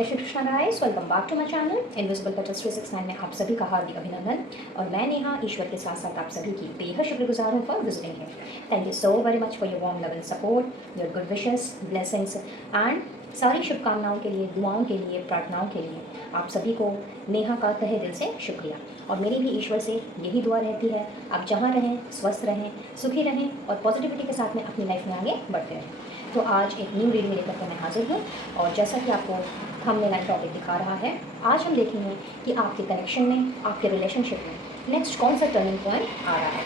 जय Shri Krishna guys, welcome back to my channel invisible touchers 369 में आप सभी का हार्दिक अभिनंदन। और मैं नेहा ईश्वर के साथ साथ आप सभी की बेहद शुक्रगुजार हूँ for visiting here. Thank you so very much for your warm love and support, your good wishes, blessings and सारी शुभकामनाओं के लिए, दुआओं के लिए, प्रार्थनाओं के लिए आप सभी को नेहा का तहे दिल से शुक्रिया। और मेरी भी ईश्वर से यही दुआ रहती है, आप जहाँ रहें स्वस्थ रहें, सुखी रहें और पॉजिटिविटी के साथ में अपनी लाइफ में आगे बढ़ते रहें। तो आज एक न्यू रीडिंग लेकर के मैं हाजिर हूँ और जैसा कि आपको हमने नया टॉपिक दिखा रहा है, आज हम देखेंगे कि आपके कनेक्शन में, आपके रिलेशनशिप में नेक्स्ट कौन सा टर्निंग पॉइंट आ रहा है।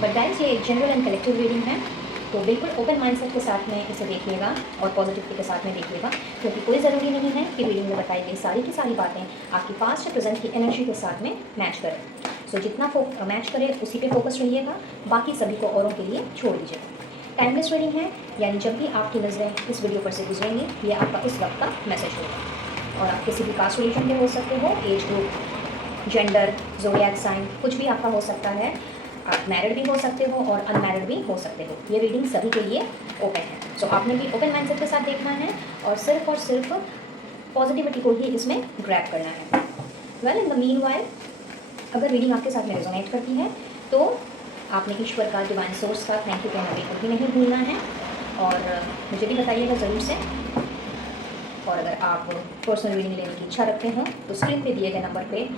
बट गाइस, ये एक जनरल एंड कलेक्टिव रीडिंग है, तो बिल्कुल ओपन माइंडसेट के साथ में इसे देखिएगा और पॉजिटिविटी के साथ में देखिएगा, क्योंकि कोई ज़रूरी नहीं है कि रीडिंग में बताई गई सारी की सारी बातें आपकी पास्ट या प्रेजेंट की एनर्जी के साथ में मैच करें। सो जितना मैच करे उसी पे फोकस रहिएगा, बाकी सभी को औरों के लिए छोड़ दीजिएगा। टाइमलेस रीडिंग है, यानी जब भी आपकी नज़रें इस वीडियो पर से गुजरेंगी, ये आपका उस वक्त का मैसेज होगा। और आप किसी भी कास्ट रिलीजन के हो सकते हो, age group, gender, zodiac sign, कुछ भी आपका हो सकता है। आप मैरिड भी हो सकते हो और अनमैरिड भी हो सकते हो। ये रीडिंग सभी के लिए ओपन है। सो आपने भी ओपन माइंडसेट के साथ देखना है और सिर्फ पॉजिटिविटी को ही इसमें ग्रैब करना है। वेल, इन द मीनवाइल, अगर रीडिंग आपके साथ में रेजोनेट करती है तो आपने ईश्वर का, डिवाइन सोर्स का थैंक यू कहना बिल्कुल भी नहीं भूलना है और मुझे भी बताइएगा ज़रूर से। और अगर आप पर्सनल रीडिंग लेने की इच्छा रखते हो तो स्क्रीन पे दिए गए नंबर पे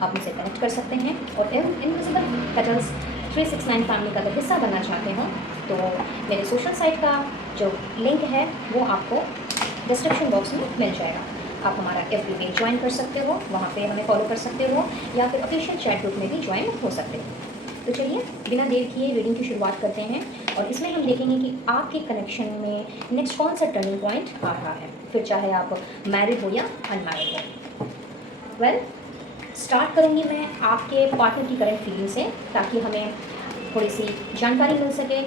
आप मुझसे कनेक्ट कर सकते हैं। और इनविजिबल पेटल्स 369 फैमिली का अगर हिस्सा बनना चाहते हो तो मेरे सोशल साइट का जो लिंक है वो आपको डिस्क्रिप्शन बॉक्स में मिल जाएगा। आप हमारा FB पेज ज्वाइन कर सकते हो, वहाँ पे हमें फॉलो कर सकते हो, या फिर ऑफिशियल चैट ग्रुप में भी ज्वाइन हो सकते हो। तो चलिए बिना देर किए रीडिंग की शुरुआत करते हैं और इसमें हम देखेंगे कि आपके कनेक्शन में नेक्स्ट कौन सा टर्निंग पॉइंट आ रहा है, फिर चाहे आप मैरिड हो या अनमैरिड हो। वेल, स्टार्ट करूँगी मैं आपके पार्टनर की करंट फीलिंग से, ताकि हमें थोड़ी सी जानकारी मिल सके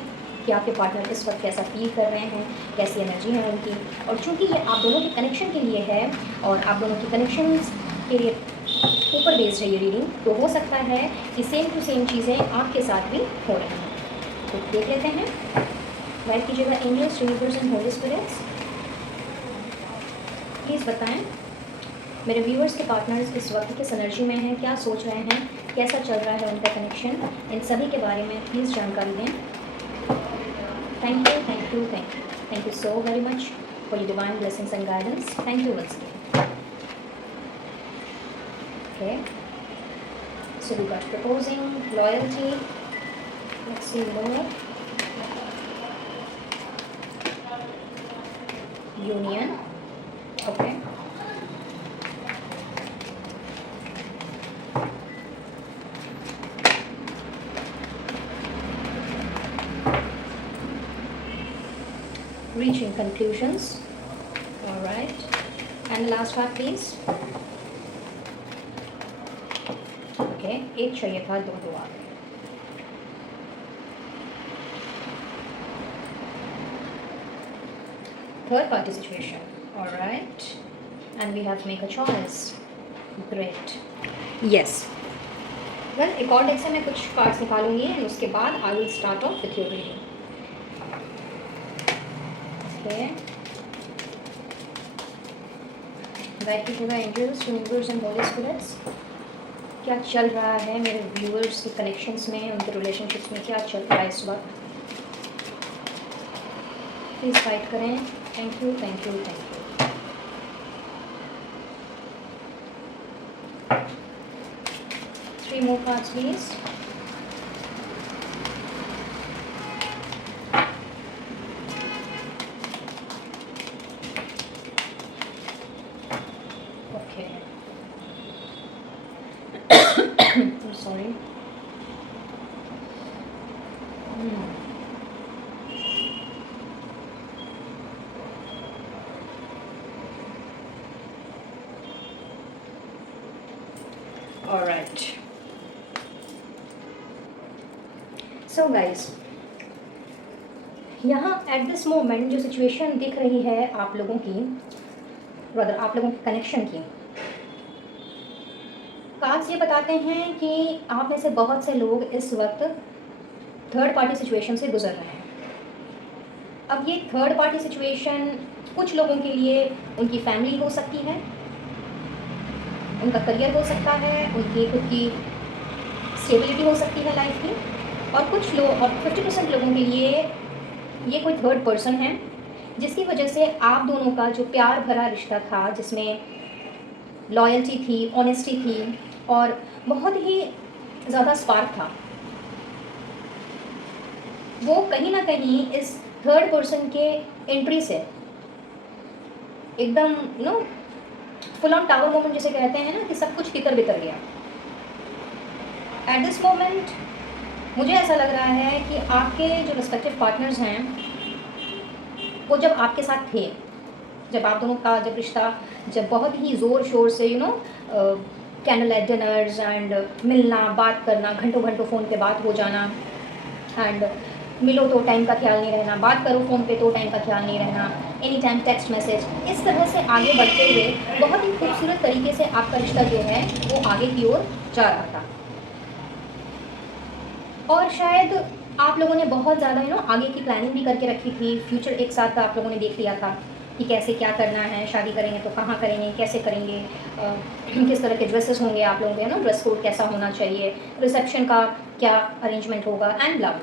कि आपके पार्टनर इस वक्त कैसा फील कर रहे हैं, कैसी एनर्जी है उनकी। और चूँकि ये आप दोनों के कनेक्शन के लिए है और आप दोनों के कनेक्शन के लिए ऊपर बेस्ड है ये रीडिंग, तो हो सकता है कि सेम टू सेम चीज़ें आपके साथ भी हो रही हैं। तो देख लेते हैं। गाइड कीजिएगा angels, universe and holy spirits, please बताएं मेरे व्यूअर्स के पार्टनर्स इस वक्त किस एनर्जी में हैं, क्या सोच रहे हैं, कैसा चल रहा है उनका कनेक्शन, इन सभी के बारे में प्लीज़ जानकारी दें। Thank you, thank you, thank you, thank you so very much for your divine blessings and guidance. Thank you once again. Okay, so we got proposing, loyalty, let's see more, union, okay, reaching conclusions, all right, and the last part please. Okay, एक चाहिए था, दो आ गए। Third party situation, alright, and we have to make a choice. Great, yes. Well, एक और deck से मैं कुछ कार्ड्स निकालूंगी एंड उसके बाद I will start off with your reading. Okay, guide कीजिएगा angels, universe and holy spirits, क्या चल रहा है मेरे व्यूअर्स के कनेक्शंस में, उनके रिलेशनशिप्स में क्या चल रहा है इस वक्त। प्लीज़ गाइड करें। Thank you, thank you, thank you. 3 more cards please. Okay. I'm sorry. All right. So guys, यहाँ एट दिस मोमेंट जो सिचुएशन दिख रही है आप लोगों की, ब्रदर आप लोगों के कनेक्शन की, कार्ड्स ये बताते हैं कि आप में से बहुत से लोग इस वक्त थर्ड पार्टी सिचुएशन से गुजर रहे हैं। अब ये थर्ड पार्टी सिचुएशन कुछ लोगों के लिए उनकी फैमिली हो सकती है, उनका करियर हो सकता है, उनकी खुद की स्टेबिलिटी हो सकती है लाइफ की, और कुछ लोग और 50% लोगों के लिए ये कोई थर्ड पर्सन है जिसकी वजह से आप दोनों का जो प्यार भरा रिश्ता था, जिसमें लॉयल्टी थी, ऑनेस्टी थी और बहुत ही ज़्यादा स्पार्क था, वो कहीं ना कहीं इस थर्ड पर्सन के एंट्री से एकदम फुल ऑन टावर मोमेंट जिसे कहते हैं ना, कि सब कुछ तितर बितर गया। एट दिस मोमेंट मुझे ऐसा लग रहा है कि आपके जो रिस्पेक्टिव पार्टनर्स हैं वो जब आपके साथ थे, जब आप दोनों का जब रिश्ता जब बहुत ही ज़ोर शोर से कैंडल लाइट डिनर्स एंड मिलना, बात करना, घंटों घंटों फ़ोन पे बात हो जाना, एंड मिलो तो टाइम का ख्याल नहीं रहना, बात करो फ़ोन पे तो टाइम का ख्याल नहीं रहना, एनी टाइम टेक्स्ट मैसेज, इस तरह से आगे बढ़ते हुए बहुत ही खूबसूरत तरीके से आपका रिश्ता जो है वो आगे की ओर जा रहा था। और शायद आप लोगों ने बहुत ज़्यादा आगे की प्लानिंग भी करके रखी थी, फ्यूचर एक साथ आप लोगों ने देख लिया था कि कैसे क्या करना है, शादी करेंगे तो कहाँ करेंगे, कैसे करेंगे, किस तरह के ड्रेसेस होंगे आप लोगों के, ड्रेस कोड कैसा होना चाहिए, रिसेप्शन का क्या अरेंजमेंट होगा एंड ब्ला।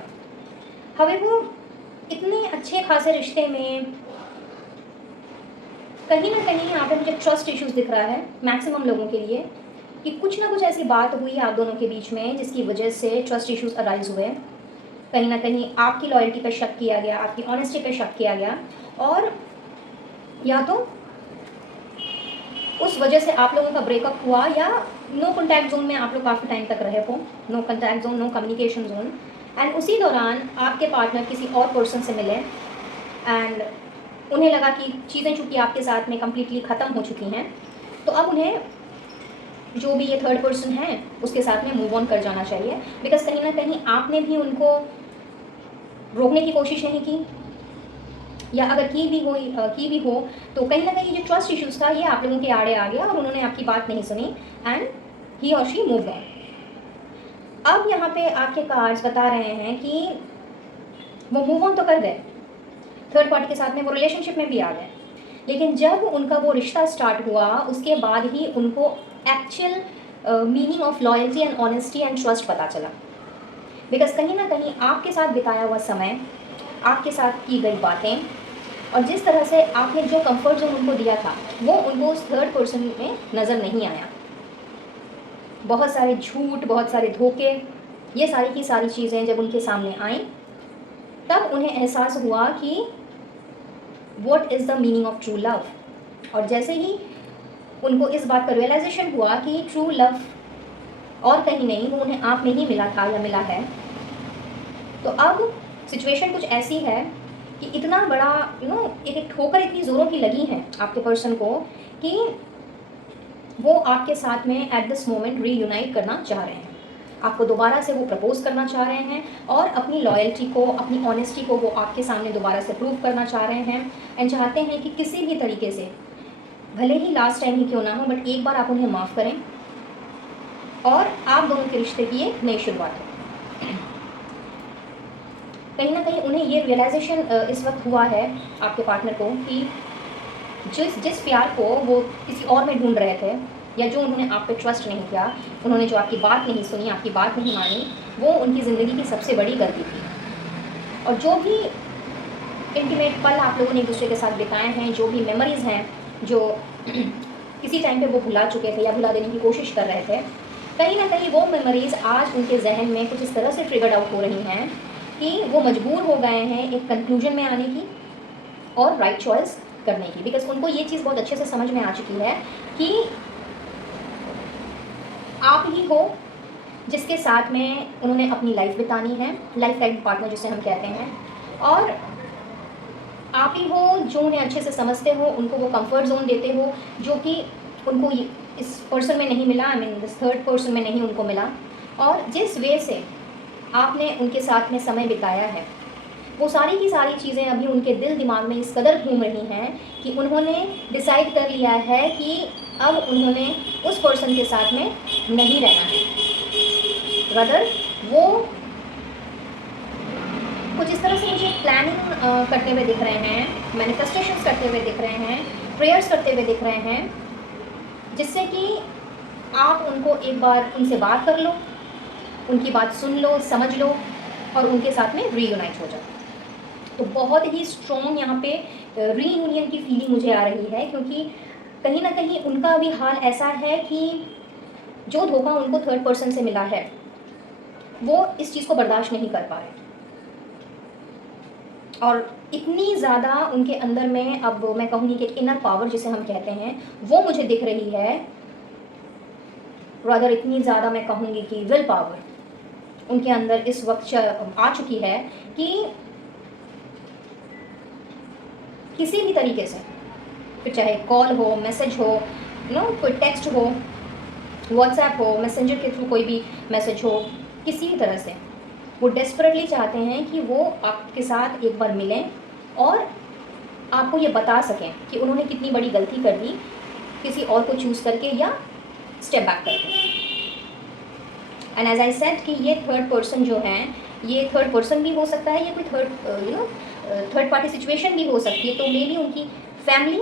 हाउएवर इतने अच्छे खासे रिश्ते में कहीं ना कहीं यहाँ पे मुझे ट्रस्ट इश्यूज दिख रहा है मैक्सिमम लोगों के लिए, कि कुछ ना कुछ ऐसी बात हुई आप दोनों के बीच में जिसकी वजह से ट्रस्ट इश्यूज अराइज हुए। कहीं ना कहीं आपकी लॉयल्टी पे शक किया गया, आपकी ऑनेस्टी पे शक किया गया, और या तो उस वजह से आप लोगों का ब्रेकअप हुआ, या नो कॉन्टैक्ट जोन में आप लोग काफ़ी टाइम तक रहे हो, no contact zone, no communication zone, and उसी दौरान आपके पार्टनर किसी और पर्सन से मिले एंड उन्हें लगा कि चीज़ें चूँकि आपके साथ में कम्प्लीटली ख़त्म हो चुकी हैं, तो अब उन्हें जो भी ये थर्ड पर्सन है उसके साथ में मूव ऑन कर जाना चाहिए, बिकॉज कहीं ना कहीं आपने भी उनको रोकने की कोशिश नहीं की, या अगर की भी हो तो कहीं ना कहीं जो ट्रस्ट इश्यूज था ये आप लोगों के आड़े आ गया और उन्होंने आपकी बात नहीं सुनी एंड ही और शी मूव ऑन। अब यहाँ पे आपके कार्ड्स बता रहे हैं कि वो मूव ऑन तो कर गए, थर्ड पार्टी के साथ में वो रिलेशनशिप में भी आ गए, लेकिन जब उनका वो रिश्ता स्टार्ट हुआ उसके बाद ही उनको actual meaning of loyalty and honesty and trust पता चला। बिकॉज कहीं ना कहीं आपके साथ बिताया हुआ समय, आपके साथ की गई बातें और जिस तरह से आपने जो कंफर्ट जोन उनको दिया था वो उनको उस थर्ड पर्सन में नज़र नहीं आया। बहुत सारे झूठ, बहुत सारे धोखे, ये सारी की सारी चीज़ें जब उनके सामने आईं तब उन्हें एहसास हुआ कि what is the meaning of true love. और जैसे ही उनको इस बात का रियलाइजेशन हुआ कि ट्रू लव और कहीं नहीं, वो उन्हें आप में ही मिला था या मिला है, तो अब सिचुएशन कुछ ऐसी है कि इतना बड़ा एक ठोकर इतनी ज़ोरों की लगी है आपके पर्सन को कि वो आपके साथ में एट दिस मोमेंट रीयूनाइट करना चाह रहे हैं, आपको दोबारा से वो प्रपोज करना चाह रहे हैं और अपनी लॉयल्टी को, अपनी ऑनेस्टी को वो आपके सामने दोबारा से प्रूव करना चाह रहे हैं एंड चाहते हैं कि किसी भी तरीके से, भले ही लास्ट टाइम ही क्यों ना हो, बट एक बार आप उन्हें माफ़ करें और आप दोनों के रिश्ते की एक नई शुरुआत हो। कहीं ना कहीं उन्हें ये रियलाइजेशन इस वक्त हुआ है आपके पार्टनर को कि जिस प्यार को वो किसी और में ढूंढ रहे थे, या जो उन्होंने आप पे ट्रस्ट नहीं किया, उन्होंने जो आपकी बात नहीं सुनी, आपकी बात नहीं मानी, वो उनकी ज़िंदगी की सबसे बड़ी गलती थी। और जो भी इंटीमेट पल आप लोगों ने एक दूसरे के साथ बिताए हैं, जो भी मेमोरीज़ हैं जो किसी टाइम पे वो भुला चुके थे या भुला देने की कोशिश कर रहे थे, कहीं ना कहीं वो मेमोरीज़ आज उनके जहन में कुछ इस तरह से ट्रिगर्ड आउट हो रही हैं कि वो मजबूर हो गए हैं एक कंक्लूजन में आने की और राइट चॉइस करने की। बिकॉज उनको ये चीज़ बहुत अच्छे से समझ में आ चुकी है कि आप ही हो जिसके साथ में उन्होंने अपनी लाइफ बितानी है, लाइफ टाइम पार्टनर जिसे हम कहते हैं, और आप ही हो जो उन्हें अच्छे से समझते हो, उनको वो कंफर्ट जोन देते हो जो कि उनको इस पर्सन में नहीं मिला, I mean this third person में नहीं उनको मिला। और जिस वे से आपने उनके साथ में समय बिताया है, वो सारी की सारी चीज़ें अभी उनके दिल दिमाग में इस कदर घूम रही हैं कि उन्होंने डिसाइड कर लिया है कि अब उन्होंने उस पर्सन के साथ में नहीं रहना है, रदर वो कुछ इस तरह से मुझे प्लानिंग करते हुए दिख रहे हैं, मैनिफेस्टेशंस करते हुए दिख रहे हैं, प्रेयर्स करते हुए दिख रहे हैं, जिससे कि आप उनको एक बार उनसे बात कर लो, उनकी बात सुन लो, समझ लो और उनके साथ में रीयूनाइट हो जाओ। तो बहुत ही स्ट्रॉन्ग यहाँ पे रीयूनियन की फीलिंग मुझे आ रही है, क्योंकि कहीं ना कहीं उनका भी हाल ऐसा है कि जो धोखा उनको थर्ड पर्सन से मिला है वो इस चीज़ को बर्दाश्त नहीं कर पा रहे, और इतनी ज़्यादा उनके अंदर में, अब मैं कहूँगी कि इनर पावर जिसे हम कहते हैं, वो मुझे दिख रही है। रादर इतनी ज़्यादा मैं कहूँगी कि विल पावर उनके अंदर इस वक्त आ चुकी है कि किसी भी तरीके से, फिर चाहे कॉल हो, मैसेज हो, कोई टेक्स्ट हो, व्हाट्सएप हो, मैसेंजर के थ्रू कोई भी मैसेज हो, किसी भी तरह से वो डेस्परेटली चाहते हैं कि वो आपके साथ एक बार मिलें और आपको ये बता सकें कि उन्होंने कितनी बड़ी गलती कर दी किसी और को चूज़ करके या स्टेप बैक करके। एंड एज आई सेड कि ये थर्ड पर्सन जो हैं, ये थर्ड पर्सन भी हो सकता है, ये कोई थर्ड पार्टी सिचुएशन भी हो सकती है। तो मे बी उनकी फैमिली,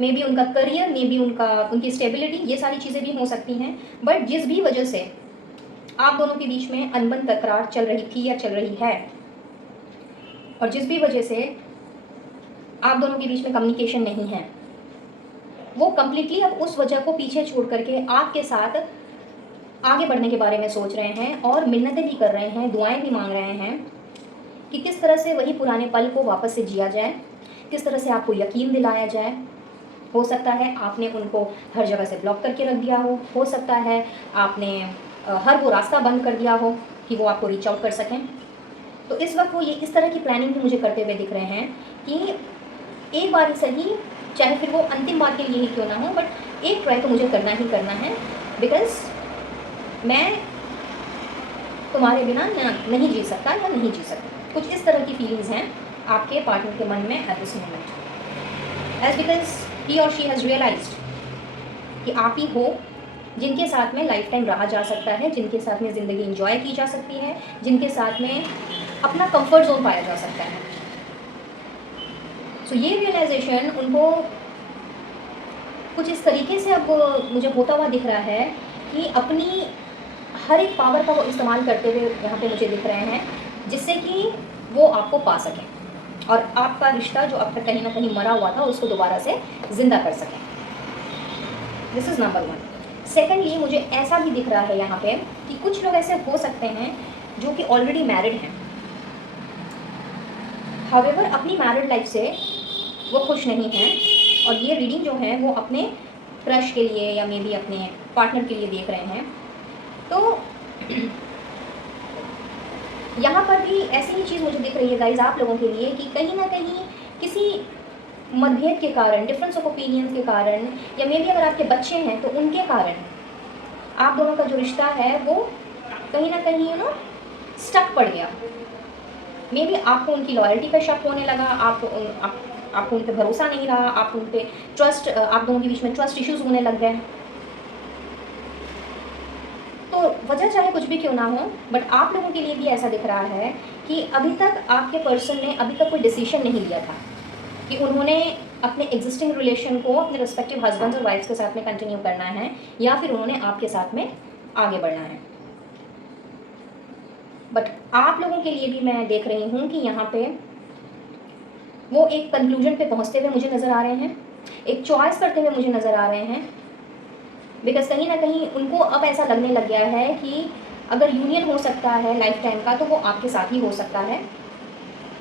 मे बी उनका करियर, मे बी उनकी स्टेबिलिटी, ये सारी चीज़ें भी हो सकती हैं। बट जिस भी वजह से आप दोनों के बीच में अनबन तकरार चल रही थी या चल रही है, और जिस भी वजह से आप दोनों के बीच में कम्युनिकेशन नहीं है, वो कम्प्लीटली अब उस वजह को पीछे छोड़ करके आपके साथ आगे बढ़ने के बारे में सोच रहे हैं और मिन्नतें भी कर रहे हैं, दुआएं भी मांग रहे हैं कि किस तरह से वही पुराने पल को वापस से जिया जाए, किस तरह से आपको यकीन दिलाया जाए। हो सकता है आपने उनको हर जगह से ब्लॉक करके रख दिया हो सकता है आपने हर वो रास्ता बंद कर दिया हो कि वो आपको रीच आउट कर सकें। तो इस वक्त वो ये इस तरह की प्लानिंग भी मुझे करते हुए दिख रहे हैं कि एक बार सही, चाहे फिर वो अंतिम बार के लिए ही क्यों ना हो, बट एक ट्राई तो मुझे करना ही करना है, बिकॉज मैं तुम्हारे बिना नहीं जी सकता या नहीं जी सकता। कुछ इस तरह की फीलिंग्स हैं आपके पार्टनर के मन में at this moment, as because he और शी हैज़ रियलाइज्ड कि आप ही हो जिनके साथ में लाइफ टाइम रहा जा सकता है, जिनके साथ में ज़िंदगी इंजॉय की जा सकती है, जिनके साथ में अपना कंफर्ट जोन पाया जा सकता है। सो ये रियलाइजेशन उनको कुछ इस तरीके से अब मुझे होता हुआ दिख रहा है कि अपनी हर एक पावर का वो इस्तेमाल करते हुए यहाँ पे मुझे दिख रहे हैं, जिससे कि वो आपको पा सकें और आपका रिश्ता जो अब तक कहीं ना कहीं मरा हुआ था उसको दोबारा से ज़िंदा कर सकें। This is number 1। सेकेंडली मुझे ऐसा भी दिख रहा है यहाँ पे कि कुछ लोग ऐसे हो सकते हैं जो कि ऑलरेडी मैरिड हैं, हाउएवर अपनी मैरिड लाइफ से वो खुश नहीं हैं, और ये रीडिंग जो है वो अपने क्रश के लिए या मे बी अपने पार्टनर के लिए देख रहे हैं। तो यहाँ पर भी ऐसी ही चीज़ मुझे दिख रही है गाइज आप लोगों के लिए कि कहीं ना कहीं किसी मतभेद के कारण, डिफरेंस ऑफ ओपिनियंस के कारण, या मे बी अगर आपके बच्चे हैं तो उनके कारण आप दोनों का जो रिश्ता है वो कहीं ना कहीं स्टक पड़ गया। मे बी आपको उनकी लॉयल्टी पर शक होने लगा, आपको उन पर भरोसा नहीं रहा, आप उन पर ट्रस्ट, आप दोनों के बीच में ट्रस्ट इश्यूज होने लग गए। तो वजह चाहे कुछ भी क्यों ना हो, बट आप लोगों के लिए भी ऐसा दिख रहा है कि अभी तक आपके पर्सन ने अभी तक कोई डिसीजन नहीं लिया था कि उन्होंने अपने एग्जिस्टिंग रिलेशन को अपने रिस्पेक्टिव हस्बैंड्स और वाइफ्स के साथ में कंटिन्यू करना है या फिर उन्होंने आपके साथ में आगे बढ़ना है। बट आप लोगों के लिए भी मैं देख रही हूँ कि यहाँ पे वो एक कंक्लूजन पे पहुँचते हुए मुझे नज़र आ रहे हैं, एक चॉइस करते हुए मुझे नज़र आ रहे हैं, बिकॉज कहीं ना कहीं उनको अब ऐसा लगने लग गया है कि अगर यूनियन हो सकता है लाइफ टाइम का तो वो आपके साथ ही हो सकता है,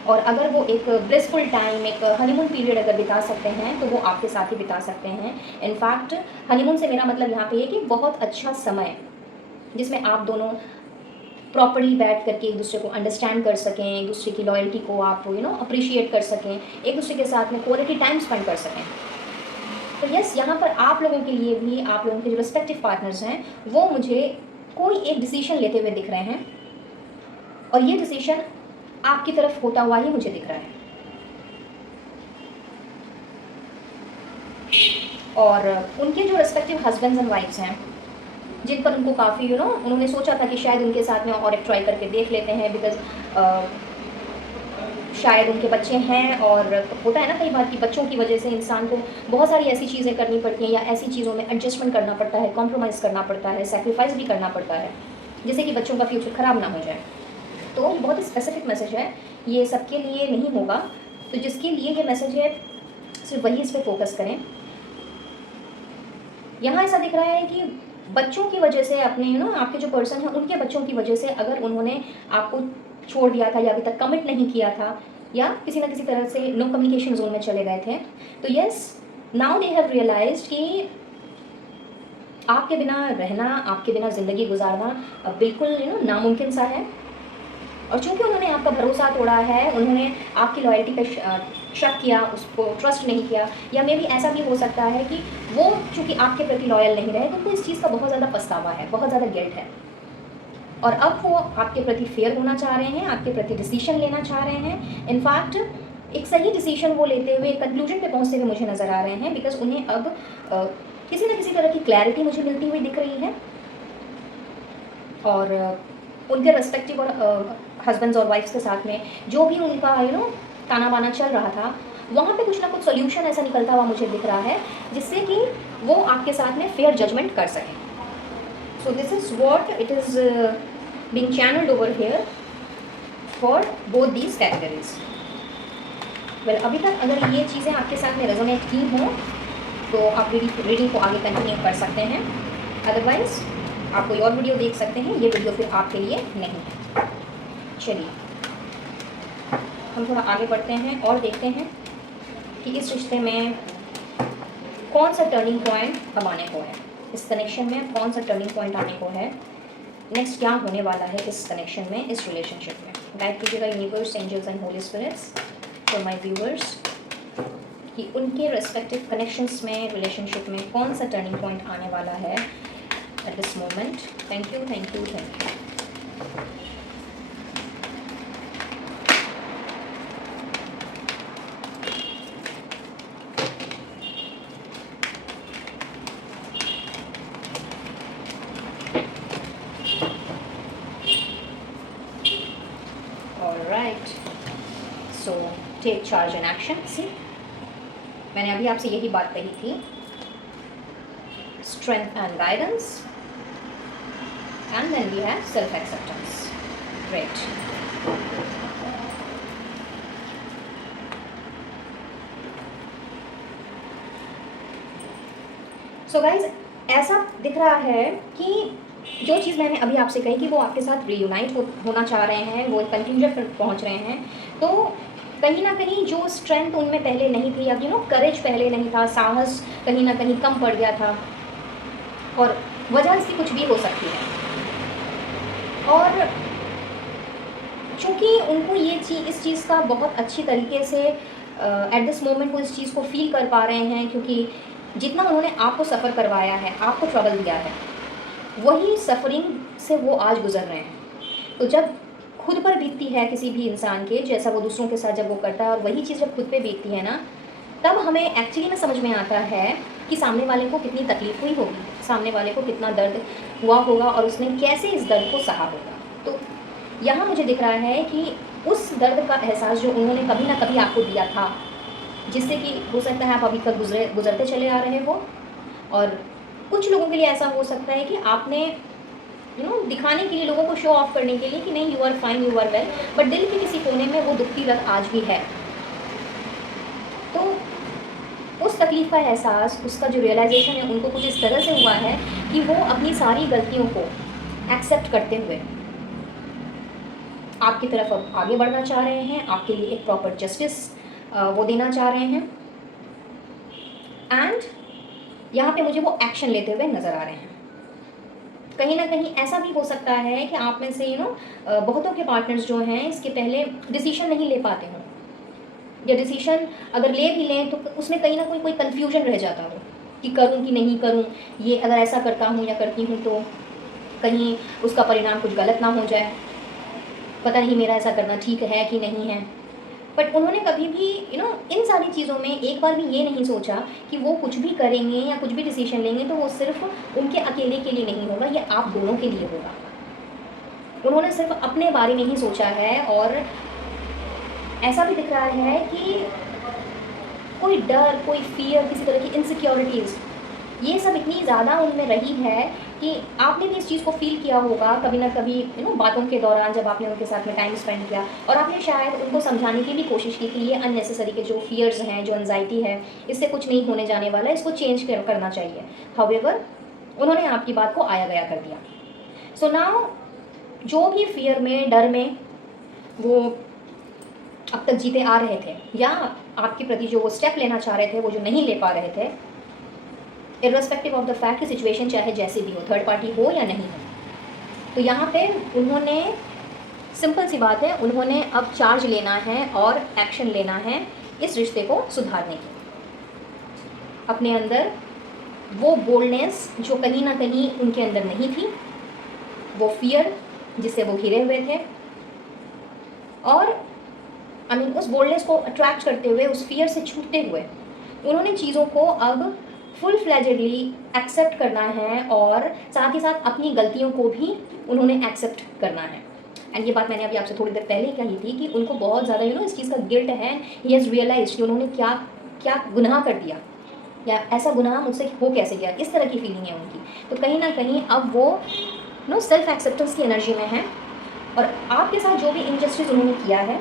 और अगर वो एक ब्लिसफुल टाइम, एक हनीमून पीरियड अगर बिता सकते हैं तो वो आपके साथ ही बिता सकते हैं। इनफैक्ट हनीमून से मेरा मतलब यहाँ पे है कि बहुत अच्छा समय जिसमें आप दोनों प्रॉपर्ली बैठ करके एक दूसरे को अंडरस्टैंड कर सकें, एक दूसरे की लॉयल्टी को आप अप्रिशिएट कर सकें, एक दूसरे के साथ में क्वालिटी टाइम स्पेंड कर सकें। तो यस, यहाँ पर आप लोगों के लिए भी, आप लोगों के जो रिस्पेक्टिव पार्टनर्स हैं वो मुझे कोई एक डिसीजन लेते हुए दिख रहे हैं, और ये डिसीजन आपकी तरफ होता हुआ ही मुझे दिख रहा है। और उनके जो रिस्पेक्टिव हस्बैंड्स एंड वाइफ्स हैं जिन पर उनको काफ़ी उन्होंने सोचा था कि शायद उनके साथ में और एक ट्राई करके देख लेते हैं, बिकॉज शायद उनके बच्चे हैं, और होता है ना कई बार कि बच्चों की वजह से इंसान को बहुत सारी ऐसी चीज़ें करनी पड़ती हैं या ऐसी चीज़ों में एडजस्टमेंट करना पड़ता है, कॉम्प्रोमाइज़ करना पड़ता है, सेक्रीफाइस भी करना पड़ता है, जिससे कि बच्चों का फ्यूचर ख़राब ना हो जाए। तो बहुत ही स्पेसिफिक मैसेज है, ये सबके लिए नहीं होगा। तो जिसके लिए ये मैसेज है सिर्फ वही इस पर फोकस करें। यहाँ ऐसा दिख रहा है कि बच्चों की वजह से अपने आपके जो पर्सन हैं उनके बच्चों की वजह से अगर उन्होंने आपको छोड़ दिया था या अभी तक कमिट नहीं किया था या किसी ना किसी तरह से नो कम्युनिकेशन जोन में चले गए थे, तो yes, now they have realised कि आपके बिना रहना, आपके बिना ज़िंदगी गुजारना अब बिल्कुल नामुमकिन सा है। और चूंकि उन्होंने आपका भरोसा तोड़ा है, उन्होंने आपकी लॉयल्टी पे शक किया, उसको ट्रस्ट नहीं किया, या मे भी ऐसा भी हो सकता है कि वो चूंकि आपके प्रति लॉयल नहीं रहे, तो उनको इस चीज़ का बहुत ज़्यादा पछतावा है, बहुत ज़्यादा गिल्ट है, और अब वो आपके प्रति फेयर होना चाह रहे हैं, आपके प्रति डिसीजन लेना चाह रहे हैं। इनफैक्ट एक सही डिसीजन वो लेते हुए, कंक्लूजन पे पहुंचते हुए मुझे नज़र आ रहे हैं, बिकॉज उन्हें अब किसी न किसी तरह की क्लैरिटी मुझे मिलती हुई दिख रही है। और उनके रेस्पेक्टिव और हस्बैंड्स और वाइफ्स के साथ में जो भी उनका ताना बाना चल रहा था, वहाँ पे कुछ ना कुछ सोल्यूशन ऐसा निकलता हुआ मुझे दिख रहा है जिससे कि वो आपके साथ में फेयर जजमेंट कर सकें। So this is what it is being channelled over here for both these categories. Well, अभी तक अगर ये चीज़ें आपके साथ में रेजोनेट की हों तो आप रीडिंग को आगे कंटिन्यू कर सकते हैं, अदरवाइज आप कोई और वीडियो देख सकते हैं, ये वीडियो फिर आपके लिए नहीं है। चलिए हम थोड़ा आगे बढ़ते हैं और देखते हैं कि इस रिश्ते में कौन सा टर्निंग पॉइंट अब आने को है, इस कनेक्शन में कौन सा टर्निंग पॉइंट आने को है, नेक्स्ट क्या होने वाला है इस कनेक्शन में, इस रिलेशनशिप में। गाइड कीजिएगा universe, angels and holy spirits for my viewers कि उनके रेस्पेक्टिव कनेक्शंस में, रिलेशनशिप में कौन सा टर्निंग पॉइंट आने वाला है at this moment. Thank you, thank you, thank you. All right. So take charge and action. See, मैंने अभी आपसे यही बात कही थी, strength and guidance. And then we have self-acceptance. Great. So guys, ऐसा दिख रहा है कि जो चीज़ मैंने अभी आपसे कही कि वो आपके साथ रीयूनाइट होना चाह रहे हैं, वो कंक्लूजन पर पहुंच रहे हैं, तो कहीं ना कहीं जो स्ट्रेंथ उनमें पहले नहीं थी, या करेज पहले नहीं था, साहस कहीं ना कहीं कम पड़ गया था, और वजह इसकी कुछ भी हो सकती है। और चूँकि उनको ये इस चीज़ का बहुत अच्छी तरीके से एट दिस मोमेंट वो इस चीज़ को फील कर पा रहे हैं, क्योंकि जितना उन्होंने आपको सफ़र करवाया है, आपको ट्रबल दिया है, वही सफ़रिंग से वो आज गुजर रहे हैं। तो जब खुद पर बीतती है किसी भी इंसान के, जैसा वो दूसरों के साथ जब वो करता है, और वही चीज़ जब खुद पे बीतती है ना, तब हमें एक्चुअली में समझ में आता है कि सामने वाले को कितनी तकलीफ हुई होगी, सामने वाले को कितना दर्द हुआ होगा, और उसने कैसे इस दर्द को सहा होगा। तो यहाँ मुझे दिख रहा है कि उस दर्द का एहसास जो उन्होंने कभी ना कभी आपको दिया था, जिससे कि हो सकता है आप अभी तक गुजरते चले आ रहे हो, और कुछ लोगों के लिए ऐसा हो सकता है कि आपने दिखाने के लिए, लोगों को शो ऑफ करने के लिए कि नहीं, you are fine, you are well, but दिल के किसी कोने में वो दुखती लग आज भी है। तो उस तकलीफ़ का एहसास, उसका जो रियलाइजेशन है, उनको कुछ इस तरह से हुआ है कि वो अपनी सारी गलतियों को एक्सेप्ट करते हुए आपकी तरफ अब आगे बढ़ना चाह रहे हैं, आपके लिए एक प्रॉपर जस्टिस वो देना चाह रहे हैं, एंड यहाँ पे मुझे वो एक्शन लेते हुए नज़र आ रहे हैं। कहीं ना कहीं ऐसा भी हो सकता है कि आप में से बहुतों के पार्टनर्स जो हैं इसके पहले डिसीजन नहीं ले पाते हों, या डिसीजन अगर ले भी लें तो उसमें कहीं ना कोई कन्फ्यूजन रह जाता हो कि करूं कि नहीं करूं, ये अगर ऐसा करता हूं या करती हूं तो कहीं उसका परिणाम कुछ गलत ना हो जाए, पता नहीं मेरा ऐसा करना ठीक है कि नहीं है। बट उन्होंने कभी भी इन सारी चीज़ों में एक बार भी ये नहीं सोचा कि वो कुछ भी करेंगे या कुछ भी डिसीजन लेंगे तो वो सिर्फ उनके अकेले के लिए नहीं होगा, ये आप दोनों के लिए होगा। उन्होंने सिर्फ अपने बारे में ही सोचा है, और ऐसा भी दिख रहा है कि कोई डर, कोई फियर, किसी तरह की इनसिक्योरिटीज़, ये सब इतनी ज़्यादा उनमें रही है कि आपने भी इस चीज़ को फ़ील किया होगा कभी ना कभी, बातों के दौरान जब आपने उनके साथ में टाइम स्पेंड किया और आपने शायद उनको समझाने की भी कोशिश की कि ये अननेसेसरी के जो फ़ियर्स हैं, जो एंग्जाइटी है, इससे कुछ नहीं होने जाने वाला है, इसको चेंज करना चाहिए। हाउएवर, उन्होंने आपकी बात को आया गया कर दिया। सो नाउ जो भी फ़ियर में, डर में वो अब तक जीते आ रहे थे, या आपके प्रति जो वो स्टेप लेना चाह रहे थे वो जो नहीं ले पा रहे थे, इर्रेस्पेक्टिव ऑफ द फैक्ट कि सिचुएशन चाहे जैसी भी हो, थर्ड पार्टी हो या नहीं हो, तो यहाँ पे उन्होंने, सिंपल सी बात है, उन्होंने अब चार्ज लेना है और एक्शन लेना है इस रिश्ते को सुधारने की। अपने अंदर वो बोल्डनेस जो कहीं ना कहीं उनके अंदर नहीं थी, वो फियर जिससे वो घिरे हुए थे, और उस बोल्डनेस को अट्रैक्ट करते हुए, उस फियर से छूटते हुए, उन्होंने चीज़ों को अब फुल फ्लैजेडली एक्सेप्ट करना है और साथ ही साथ अपनी गलतियों को भी उन्होंने एक्सेप्ट करना है। एंड ये बात मैंने अभी आपसे थोड़ी देर पहले ही कही थी कि उनको बहुत ज़्यादा इस चीज़ का गिल्ट है। ही हैज़ रियलाइज कि उन्होंने क्या क्या गुनाह कर दिया, या ऐसा गुनाह मुझसे हो कैसे गया, इस तरह की फीलिंग है उनकी। तो कहीं ना कहीं अब वो सेल्फ एक्सेप्टेंस की एनर्जी में है, और आपके साथ जो भी इनजस्टिस उन्होंने किया है,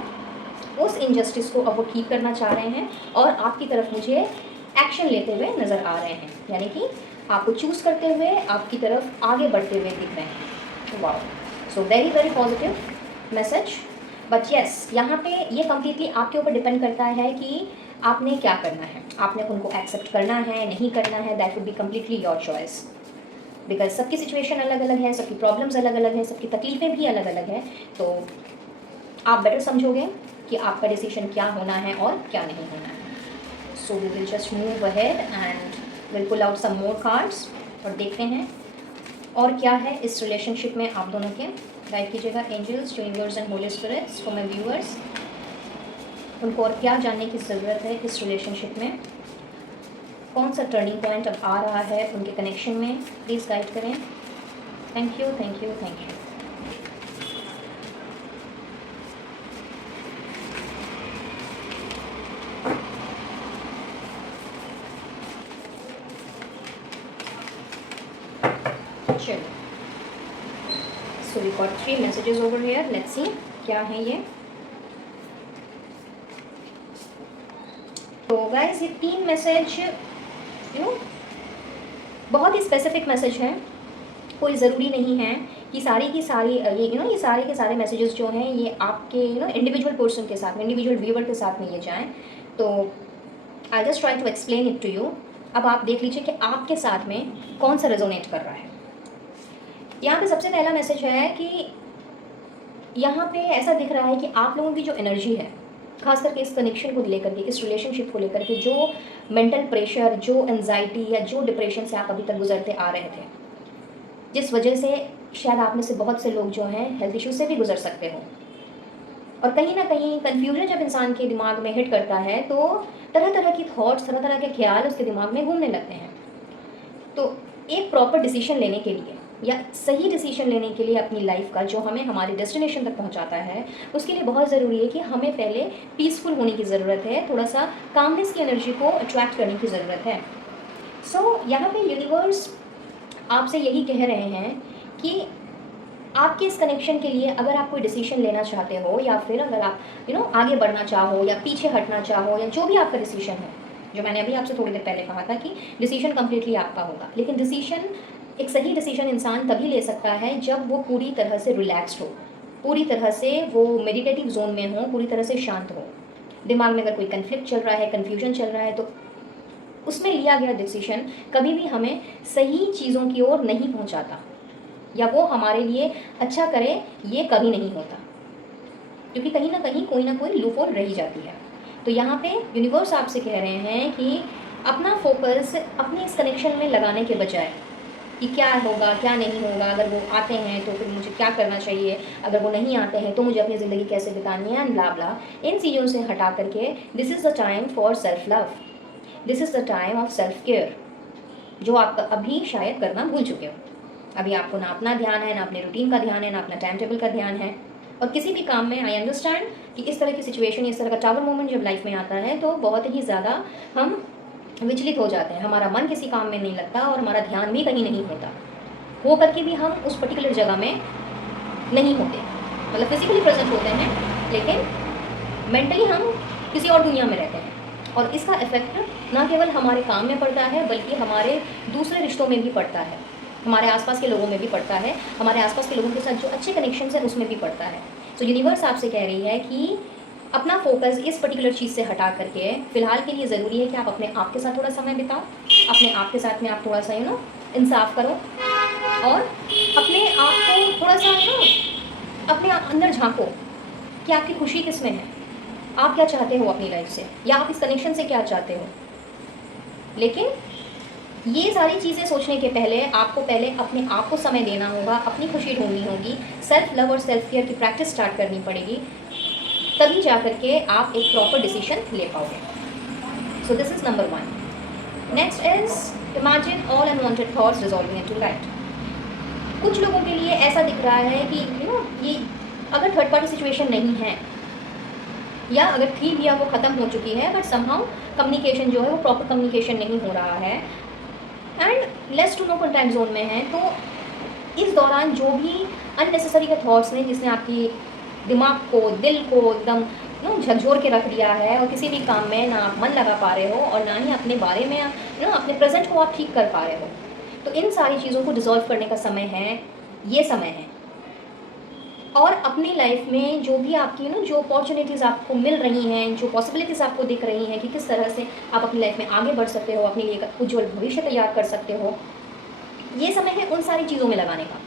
उस इनजस्टिस को अब वो ठीक करना चाह रहे हैं और आपकी तरफ मुझे एक्शन लेते हुए नज़र आ रहे हैं, यानी कि आपको चूज़ करते हुए आपकी तरफ आगे बढ़ते हुए दिख रहे हैं। Wow, so very very positive message. But yes, यहाँ पे ये कम्प्लीटली आपके ऊपर डिपेंड करता है कि आपने क्या करना है। आपने उनको एक्सेप्ट करना है, नहीं करना है, that would be completely your choice. Because सबकी सिचुएशन अलग अलग है, सबकी प्रॉब्लम्स अलग अलग है, सबकी तकलीफ़ें भी अलग अलग हैं। तो आप बेटर समझोगे कि आपका डिसीजन क्या होना है और क्या नहीं होना है। So we will just move ahead and will pull out some more cards, और देखते हैं और क्या है इस रिलेशनशिप में आप दोनों के। गाइड कीजिएगा angels, universe and holy spirits for my viewers, उनको और क्या जानने की ज़रूरत है इस रिलेशनशिप में, कौन सा टर्निंग पॉइंट अब आ रहा है उनके कनेक्शन में, प्लीज़ गाइड करें। Thank you, thank you, thank you. चलो, so we got 3 messages over here, let's see क्या है ये। तो गाइस, ये 3 मैसेज बहुत ही स्पेसिफिक मैसेज हैं। कोई ज़रूरी नहीं है कि सारी की सारी ये सारे के सारे मैसेजेस जो हैं ये आपके इंडिविजुअल पर्सन के साथ में, इंडिविजुअल व्यूअर के साथ में ये जाएं। तो I just try to explain it to you. अब आप देख लीजिए कि आपके साथ में कौन सा रेजोनेट कर रहा है। यहाँ पे सबसे पहला मैसेज है कि यहाँ पे ऐसा दिख रहा है कि आप लोगों की जो एनर्जी है, खास करके इस कनेक्शन को लेकर के, इस रिलेशनशिप को लेकर के, जो मेंटल प्रेशर, जो एंजाइटी या जो डिप्रेशन से आप अभी तक गुजरते आ रहे थे, जिस वजह से शायद आप में से बहुत से लोग जो हैं हेल्थ इशू से भी गुजर सकते हो, और कहीं ना कहीं कन्फ्यूजन जब इंसान के दिमाग में हिट करता है तो तरह तरह की थॉट्स, तरह तरह के ख्याल उसके दिमाग में घूमने लगते हैं। तो एक प्रॉपर डिसीजन लेने के लिए, या सही डिसीजन लेने के लिए अपनी लाइफ का, जो हमें हमारे डेस्टिनेशन तक पहुंचाता है, उसके लिए बहुत ज़रूरी है कि हमें पहले पीसफुल होने की ज़रूरत है, थोड़ा सा कामनेस की एनर्जी को अट्रैक्ट करने की ज़रूरत है। सो यहाँ पे यूनिवर्स आपसे यही कह रहे हैं कि आपके इस कनेक्शन के लिए अगर आप कोई डिसीजन लेना चाहते हो, या फिर अगर आप आगे बढ़ना चाहो या पीछे हटना चाहो, या जो भी आपका डिसीजन है, जो मैंने अभी आपसे थोड़ी देर पहले कहा था कि डिसीजन कम्प्लीटली आपका होगा, लेकिन डिसीजन, एक सही डिसीजन इंसान तभी ले सकता है जब वो पूरी तरह से रिलैक्स्ड हो, पूरी तरह से वो मेडिटेटिव जोन में हो, पूरी तरह से शांत हो। दिमाग में अगर कोई कन्फ्लिक्ट चल रहा है, कन्फ्यूजन चल रहा है, तो उसमें लिया गया डिसीजन कभी भी हमें सही चीज़ों की ओर नहीं पहुंचाता, या वो हमारे लिए अच्छा करे, ये कभी नहीं होता, क्योंकि कहीं ना कोई लूपहोल रह जाती है। तो यहाँ पे यूनिवर्स आपसे कह रहे हैं कि अपना फोकस अपने इस कनेक्शन में लगाने के बजाय कि क्या होगा क्या नहीं होगा, अगर वो आते हैं तो फिर मुझे क्या करना चाहिए, अगर वो नहीं आते हैं तो मुझे अपनी ज़िंदगी कैसे बितानी है, एंड ब्ला ब्ला, इन चीज़ों से हटा करके this is the time for self love, this is the time of self care, जो आप अभी शायद करना भूल चुके हो। अभी आपको ना अपना ध्यान है, ना अपने रूटीन का ध्यान है, ना अपना टाइम टेबल का ध्यान है। और किसी भी काम में आई अंडरस्टैंड कि इस तरह की सिचुएशन, इस तरह का टावर मोमेंट जब लाइफ में आता है तो बहुत ही ज़्यादा हम विचलित हो जाते हैं, हमारा मन किसी काम में नहीं लगता और हमारा ध्यान भी कहीं नहीं होता, हो करके भी हम उस पर्टिकुलर जगह में नहीं होते, मतलब फिजिकली प्रेजेंट होते हैं लेकिन मेंटली हम किसी और दुनिया में रहते हैं। और इसका इफेक्ट ना केवल हमारे काम में पड़ता है बल्कि हमारे दूसरे रिश्तों में भी पड़ता है, हमारे आसपास के लोगों में भी पड़ता है, हमारे आसपास के लोगों के साथ जो अच्छे कनेक्शंस हैं उसमें भी पड़ता है। तो यूनिवर्स आपसे कह रही है कि अपना फोकस इस पर्टिकुलर चीज़ से हटा करके फ़िलहाल के लिए ज़रूरी है कि आप अपने आप के साथ थोड़ा समय बिताओ, अपने आप के साथ में आप थोड़ा सा इंसाफ करो और अपने आप को थोड़ा सा अपने अंदर झांको कि आपकी खुशी किस में है, आप क्या चाहते हो अपनी लाइफ से, या आप इस कनेक्शन से क्या चाहते हो। लेकिन ये सारी चीज़ें सोचने के पहले आपको पहले अपने आप को समय देना होगा, अपनी खुशी ढूंढनी होगी, सेल्फ लव और सेल्फ केयर की प्रैक्टिस स्टार्ट करनी पड़ेगी, तभी जा करके आप एक प्रॉपर डिसीजन ले पाओगे। So this is number 1। Next is imagine all unwanted thoughts dissolving into light. कुछ लोगों के लिए ऐसा दिख रहा है कि ये अगर थर्ड पार्टी सिचुएशन नहीं है या अगर थी भी वो ख़त्म हो चुकी है, बट समहाउ कम्युनिकेशन जो है वो प्रॉपर कम्युनिकेशन नहीं हो रहा है एंड लेस टू नो कौन टाइम जोन में है, तो इस दौरान जो भी अननेसेसरी के थॉट्स ने जिसने आपकी दिमाग को, दिल को एकदम झकझोर के रख दिया है और किसी भी काम में ना आप मन लगा पा रहे हो और ना ही अपने बारे में अपने प्रेजेंट को आप ठीक कर पा रहे हो, तो इन सारी चीज़ों को डिसॉल्व करने का समय है, ये समय है। और अपनी लाइफ में जो भी आपकी जो अपॉर्चुनिटीज़ आपको मिल रही हैं, जो पॉसिबिलिटीज़ आपको दिख रही हैं कि किस तरह से आप अपनी लाइफ में आगे बढ़ सकते हो, अपने लिए एक उज्जवल भविष्य तैयार कर सकते हो, ये समय है उन सारी चीज़ों में लगाने का।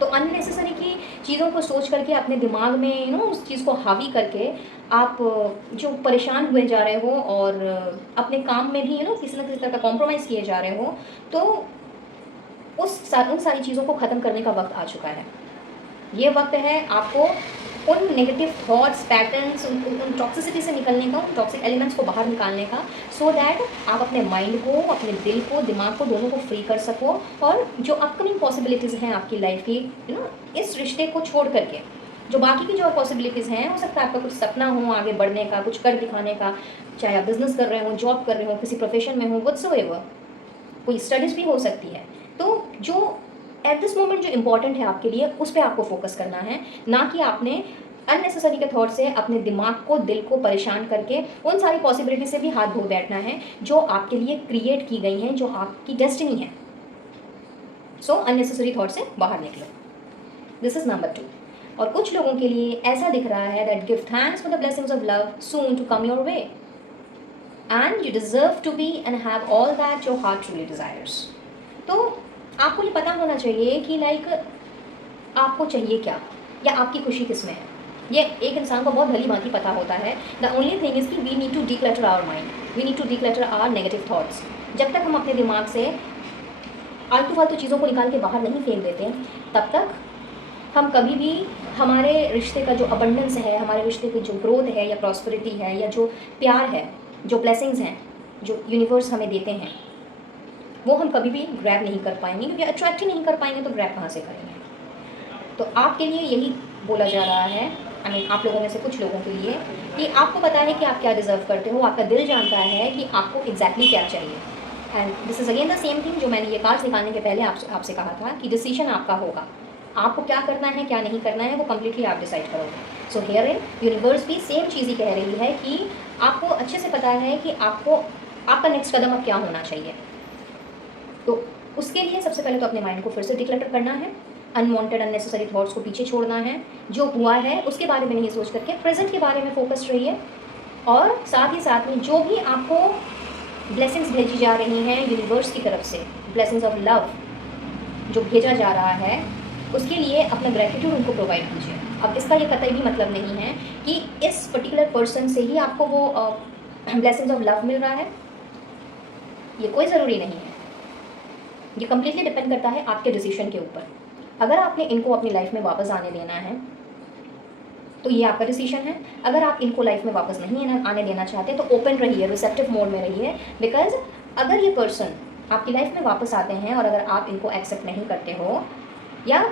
तो अननेसेसरी की चीज़ों को सोच करके अपने दिमाग में उस चीज़ को हावी करके आप जो परेशान हुए जा रहे हो और अपने काम में भी किसी न किसी तरह का कॉम्प्रोमाइज़ किए जा रहे हो, तो उन सारी चीज़ों को ख़त्म करने का वक्त आ चुका है। ये वक्त है आपको उन नेगेटिव थॉट्स, पैटर्न्स, उन टॉक्सिसिटी से निकलने का, उन टॉक्सिक एलिमेंट्स को बाहर निकालने का, सो दैट आप अपने माइंड को, अपने दिल को, दिमाग को, दोनों को फ्री कर सको और जो अपकमिंग पॉसिबिलिटीज़ हैं आपकी लाइफ की इस रिश्ते को छोड़ करके जो बाकी की जो पॉसिबिलिटीज़ हैं, हो सकता है आपका कुछ सपना हो आगे बढ़ने का, कुछ कर दिखाने का, चाहे आप बिजनेस कर रहे हो, जॉब कर रहे हो, किसी प्रोफेशन में हो, व्हाटसोएवर, कोई स्टडीज़ भी हो सकती है। तो जो एट दिस मोमेंट जो इम्पॉर्टेंट है आपके लिए, उस पर आपको फोकस करना है, ना कि आपने अननेसेसरी के थॉट से अपने दिमाग को, दिल को परेशान करके उन सारी पॉसिबिलिटी से भी हाथ धो बैठना है जो आपके लिए क्रिएट की गई हैं, जो आपकी डेस्टिनी है। सो अननेसेसरी थॉट से बाहर निकलो। This is number 2। और कुछ लोगों के लिए ऐसा दिख रहा है that give thanks for the blessings of love soon to come your way and you deserve to be and have all that your heart truly desires. तो आपको ये पता होना चाहिए कि लाइक आपको चाहिए क्या या आपकी खुशी किस में है। ये एक इंसान को बहुत भली भांति पता होता है। द ओनली थिंग इज़ कि we need to declutter our mind, we need to declutter our negative thoughts. जब तक हम अपने दिमाग से आलतू फालतू चीज़ों को निकाल के बाहर नहीं फेंक देते, तब तक हम कभी भी हमारे रिश्ते का जो अबंडेंस है, हमारे रिश्ते की जो ग्रोथ है या प्रॉस्पेरिटी है या जो प्यार है, जो ब्लेसिंग्स हैं जो यूनिवर्स हमें देते हैं, वो हम कभी भी ग्रैब नहीं कर पाएंगे, क्योंकि अट्रैक्ट ही नहीं कर पाएंगे तो ग्रैब कहाँ से करेंगे। तो आपके लिए यही बोला जा रहा है, आई मीन आप लोगों में से कुछ लोगों के लिए, कि आपको पता है कि आप क्या डिज़र्व करते हो, आपका दिल जानता है कि आपको एग्जैक्टली क्या चाहिए। And this is again the same thing जो मैंने ये कार्ड्स निकालने के पहले आपसे कहा था कि डिसीजन आपका होगा, आपको क्या करना है क्या नहीं करना है वो कम्प्लीटली आप डिसाइड करोगे। सो हियर इन यूनिवर्स भी सेम चीज़ ही कह रही है कि आपको अच्छे से पता है कि आपको आपका नेक्स्ट कदम अब क्या होना चाहिए। तो उसके लिए सबसे पहले तो अपने माइंड को फिर से डिक्लटर करना है, अनवांटेड अननेसेसरी थॉट्स को पीछे छोड़ना है, जो हुआ है उसके बारे में नहीं सोच करके प्रेजेंट के बारे में फोकस रहिए, और साथ ही साथ में जो भी आपको ब्लेसिंग्स भेजी जा रही हैं यूनिवर्स की तरफ से, ब्लेसिंग्स ऑफ लव जो भेजा जा रहा है, उसके लिए अपना ग्रेटिट्यूड उनको प्रोवाइड कीजिए। अब इसका ये कतई भी मतलब नहीं है कि इस पर्टिकुलर पर्सन से ही आपको वो ब्लेसिंग्स ऑफ लव मिल रहा है, ये कोई ज़रूरी नहीं है। ये कम्प्लीटली डिपेंड करता है आपके डिसीजन के ऊपर। अगर आपने इनको अपनी लाइफ में वापस आने देना है तो ये आपका डिसीजन है, अगर आप इनको लाइफ में वापस नहीं आने देना चाहते तो ओपन रहिए, रिसेप्टिव मोड में रहिए। बिकॉज अगर ये पर्सन आपकी लाइफ में वापस आते हैं और अगर आप इनको एक्सेप्ट नहीं करते हो, या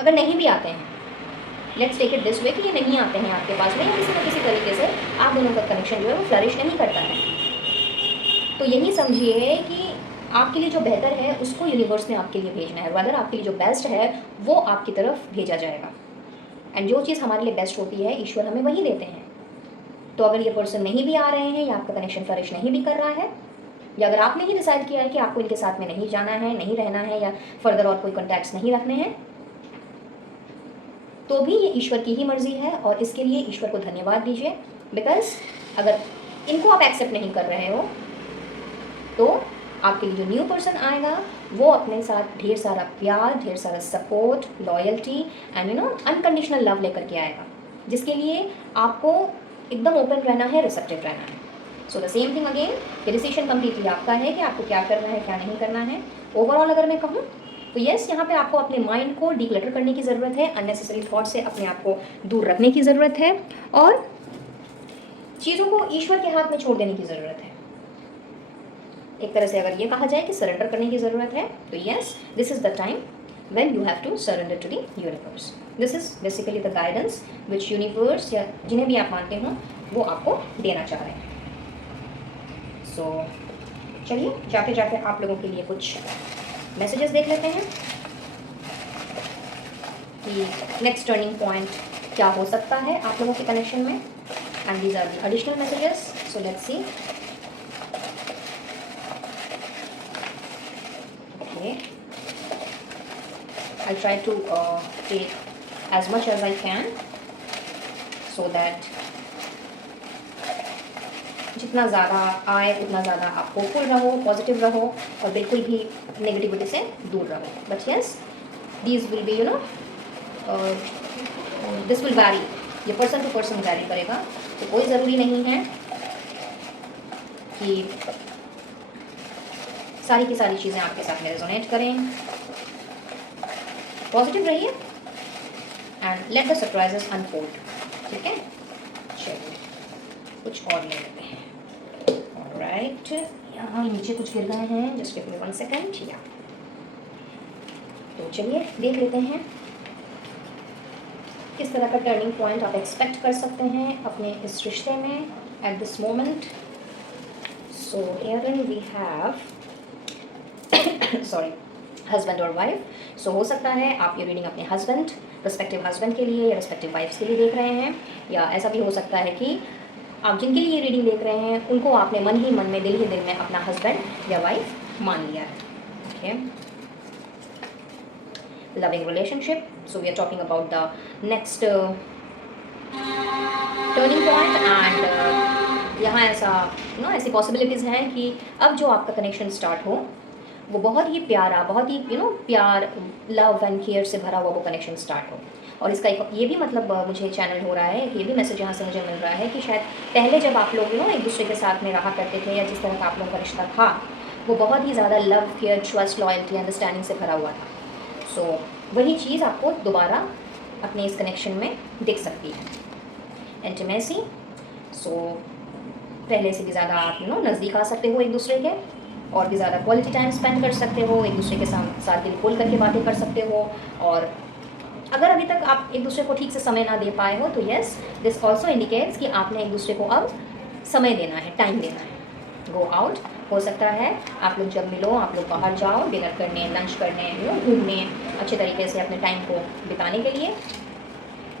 अगर नहीं भी आते हैं let's take it this way कि ये नहीं आते हैं आपके पास में, या किसी न किसी तरीके से आप दोनों का कनेक्शन जो है वो फ्लरिश नहीं करता है। तो यही समझिए कि आपके लिए जो बेहतर है उसको यूनिवर्स ने आपके लिए भेजना है, अगर आपके लिए जो बेस्ट है वो आपकी तरफ भेजा जाएगा। एंड जो चीज़ हमारे लिए बेस्ट होती है ईश्वर हमें वही देते हैं। तो अगर ये पर्सन नहीं भी आ रहे हैं या आपका कनेक्शन फ्लरिश नहीं भी कर रहा है, या अगर आपने ही डिसाइड किया है कि आपको इनके साथ में नहीं जाना है, नहीं रहना है, या फर्दर और कोई कॉन्टैक्ट्स नहीं रखने हैं, तो भी ये ईश्वर की ही मर्जी है। और इसके लिए ईश्वर को धन्यवाद दीजिए, बिकॉज अगर इनको आप एक्सेप्ट नहीं कर रहे हो तो आपके लिए जो न्यू पर्सन आएगा वो अपने साथ ढेर सारा प्यार, ढेर सारा support, loyalty and unconditional love लेकर के आएगा, जिसके लिए आपको एकदम ओपन रहना है, रिसेप्टिव रहना है। So the same thing again, कि डिसीजन कम्प्लीटली आपका है कि आपको क्या करना है क्या नहीं करना है। ओवरऑल अगर मैं कहूँ तो यस, यहाँ पे आपको अपने माइंड को डिक्लटर करने की ज़रूरत है, अननेसेसरी थॉट से अपने आप को दूर रखने की ज़रूरत है, और चीज़ों को ईश्वर के हाथ में छोड़ देने की ज़रूरत है। एक तरह से अगर ये कहा जाए कि सरेंडर करने की ज़रूरत है, तो yes, this is the time when you have to surrender to the universe. This is basically the guidance which universe या जिन्हें भी आप मानते हो वो आपको देना चाह रहे हैं। So चलिए जाते जाते आप लोगों के लिए कुछ मैसेजेस देख लेते हैं कि नेक्स्ट टर्निंग पॉइंट क्या हो सकता है आप लोगों के कनेक्शन में। And these are the additional messages, so let's see. Okay, I'll try to take as much as I can so that जितना ज़्यादा आए उतना ज़्यादा आप होपफुल रहो, पॉजिटिव रहो, और बिल्कुल भी नेगेटिविटी से दूर रहो। But yes, these will be this will vary, ये पर्सन टू पर्सन वैरी करेगा। तो कोई ज़रूरी नहीं है कि सारी की सारी चीज़ें आपके साथ में रेजोनेट करें। पॉजिटिव रहिए and let the surprises unfold. ठीक है, चलिए कुछ और ले लेते हैं। ऑलराइट, यहाँ नीचे कुछ गिर गए हैं, जस्ट गिव मी 1 सेकेंड। या तो चलिए देख लेते हैं किस तरह का टर्निंग पॉइंट आप एक्सपेक्ट कर सकते हैं अपने इस रिश्ते में at this moment. So here we have sorry, husband और वाइफ। सो हो सकता है आप ये रीडिंग अपने हस्बैंड, रिस्पेक्टिव हस्बैंड के लिए या रिस्पेक्टिव वाइफ्स के लिए देख रहे हैं, या ऐसा भी हो सकता है कि आप जिनके लिए ये रीडिंग देख रहे हैं उनको आपने मन ही मन में, दिल ही दिल में अपना हस्बैंड या वाइफ मान लिया है। Okay, loving relationship, so we are talking about the next turning point. And यहाँ ऐसी पॉसिबिलिटीज़ हैं कि अब जो आपका कनेक्शन स्टार्ट हो वो बहुत ही प्यारा, बहुत ही प्यार, लव एंड केयर से भरा हुआ वो कनेक्शन स्टार्ट हो। और इसका एक ये भी मतलब मुझे चैनल हो रहा है, ये भी मैसेज यहाँ से मुझे मिल रहा है कि शायद पहले जब आप लोग एक दूसरे के साथ में रहा करते थे, या जिस तरह का आप लोगों का रिश्ता था वो बहुत ही ज़्यादा love, care, trust, loyalty, understanding से भरा हुआ था। सो वही चीज़ आपको दोबारा अपने इस कनेक्शन में दिख सकती है। इंटीमेसी, सो पहले से भी ज़्यादा आप नज़दीक आ सकते हो एक दूसरे के, और भी ज़्यादा क्वालिटी टाइम स्पेंड कर सकते हो, एक दूसरे के साथ दिल खोल करके बातें कर सकते हो। और अगर अभी तक आप एक दूसरे को ठीक से समय ना दे पाए हो तो यस, दिस ऑल्सो इंडिकेट्स कि आपने एक दूसरे को अब समय देना है, टाइम देना है। गो आउट, हो सकता है आप लोग जब मिलो आप लोग बाहर जाओ डिनर करने, लंच करने, घूमने, अच्छे तरीके से अपने टाइम को बिताने के लिए।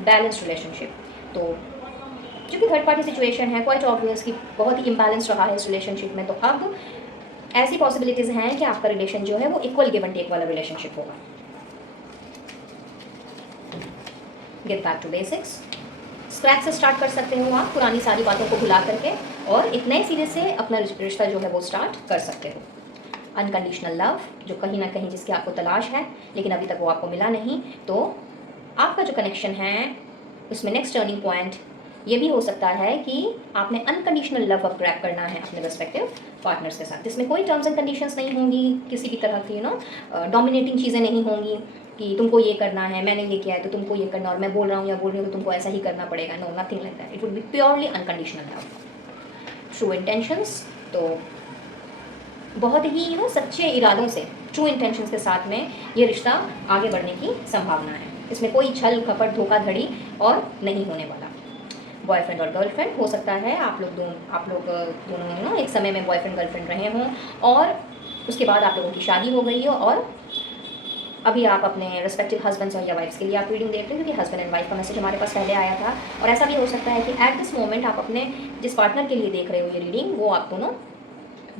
बैलेंस रिलेशनशिप, तो क्योंकि थर्ड पार्टी सिचुएशन है, क्वाइट ऑब्वियस कि बहुत ही इम्बैलेंस रहा है इस रिलेशनशिप में, तो अब ऐसी पॉसिबिलिटीज़ हैं कि आपका रिलेशन जो है वो इक्वल गिव एंड टेक वाला रिलेशनशिप होगा। Get back to basics, scratch से स्टार्ट कर सकते हो आप, पुरानी सारी बातों को भुला करके, और एक नए सिरे से अपना रिश्ता जो है वो स्टार्ट कर सकते हो। अनकंडीशनल लव, जो कहीं ना कहीं जिसकी आपको तलाश है लेकिन अभी तक वो आपको मिला नहीं, तो आपका जो कनेक्शन है उसमें नेक्स्ट टर्निंग पॉइंट ये भी हो सकता है कि आपने अनकंडीशनल लव अब ग्रैब करना है अपने रिस्पेक्टिव पार्टनर्स के साथ। इसमें कोई टर्म्स एंड कंडीशंस नहीं होंगी, किसी भी तरह की डोमिनेटिंग चीज़ें नहीं होंगी कि तुमको ये करना है, मैंने ये किया है तो तुमको ये करना, और मैं बोल रहा हूँ या बोल रही हूँ तो तुमको ऐसा ही करना पड़ेगा। No, nothing like that. It would be purely unconditional love. True intentions, तो बहुत ही सच्चे इरादों से, ट्रू इंटेंशंस के साथ में ये रिश्ता आगे बढ़ने की संभावना है। इसमें कोई छल कपट धोखाधड़ी और नहीं होने वाला। बॉयफ्रेंड और गर्लफ्रेंड हो सकता है आप लोग दोनों ना एक समय में बॉयफ्रेंड गर्लफ्रेंड रहे हों और उसके बाद आप लोगों की शादी हो गई हो और अभी आप अपने रिस्पेक्टिव हस्बैंड्स और या वाइफ्स के लिए आप रीडिंग देख रहे हो, क्योंकि हस्बैंड एंड वाइफ का मैसेज हमारे पास पहले आया था। और ऐसा भी हो सकता है कि एट दिस मोमेंट आप अपने जिस पार्टनर के लिए देख रहे हो ये रीडिंग, वो आप दोनों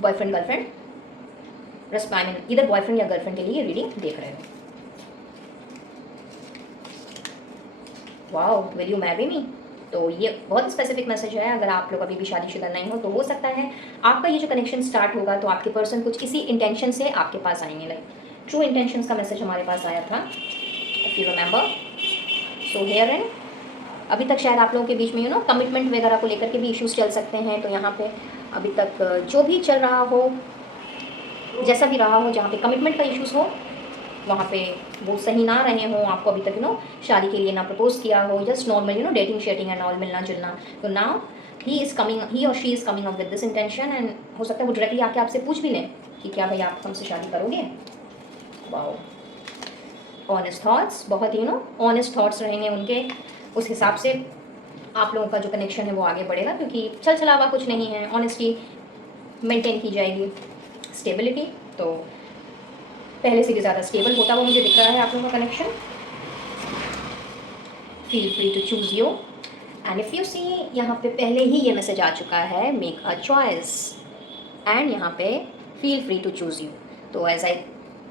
बॉयफ्रेंड गर्लफ्रेंड आई मीन इधर बॉयफ्रेंड या गर्लफ्रेंड के लिए रीडिंग देख रहे हो। Wow, will you marry me? तो ये बहुत स्पेसिफिक मैसेज है। अगर आप लोग अभी भी शादीशुदा नहीं हो तो हो सकता है आपका ये जो कनेक्शन स्टार्ट होगा तो आपके पर्सन कुछ इसी इंटेंशन से आपके पास आएंगे। लाइक ट्रू इंटेंशंस का मैसेज हमारे पास आया था, if you remember. So here and अभी तक शायद आप लोगों के बीच में कमिटमेंट वगैरह को लेकर के भी इश्यूज चल सकते हैं। तो यहाँ पे अभी तक जो भी चल रहा हो, जैसा भी रहा हो, जहाँ पे कमिटमेंट का इश्यूज हो वहाँ पे वो सही ना रहे हों, आपको अभी तक शादी के लिए ना प्रपोज किया हो, जस्ट नॉर्मल डेटिंग शेटिंग एंड ऑल, मिलना जुलना। तो नाउ ही और she is coming up with this intention and हो सकता है वो डायरेक्टली आके आपसे पूछ भी लें कि क्या भाई आप हमसे शादी करोगे। वाओ, ऑनेस्ट थॉट्स, बहुत ही ऑनेस्ट थॉट्स रहेंगे उनके। उस हिसाब से आप लोगों का जो कनेक्शन है वो आगे बढ़ेगा, क्योंकि छल छलावा कुछ नहीं है, ऑनेस्टी मेंटेन की जाएगी। स्टेबिलिटी तो पहले से भी ज़्यादा स्टेबल होता हुआ मुझे दिख रहा है आप लोगों का connection. Feel free to choose you and if you see यहाँ पे पहले ही ये मैसेज आ चुका है, मेक अ चॉइस एंड यहाँ पे feel free to choose you. तो एज आई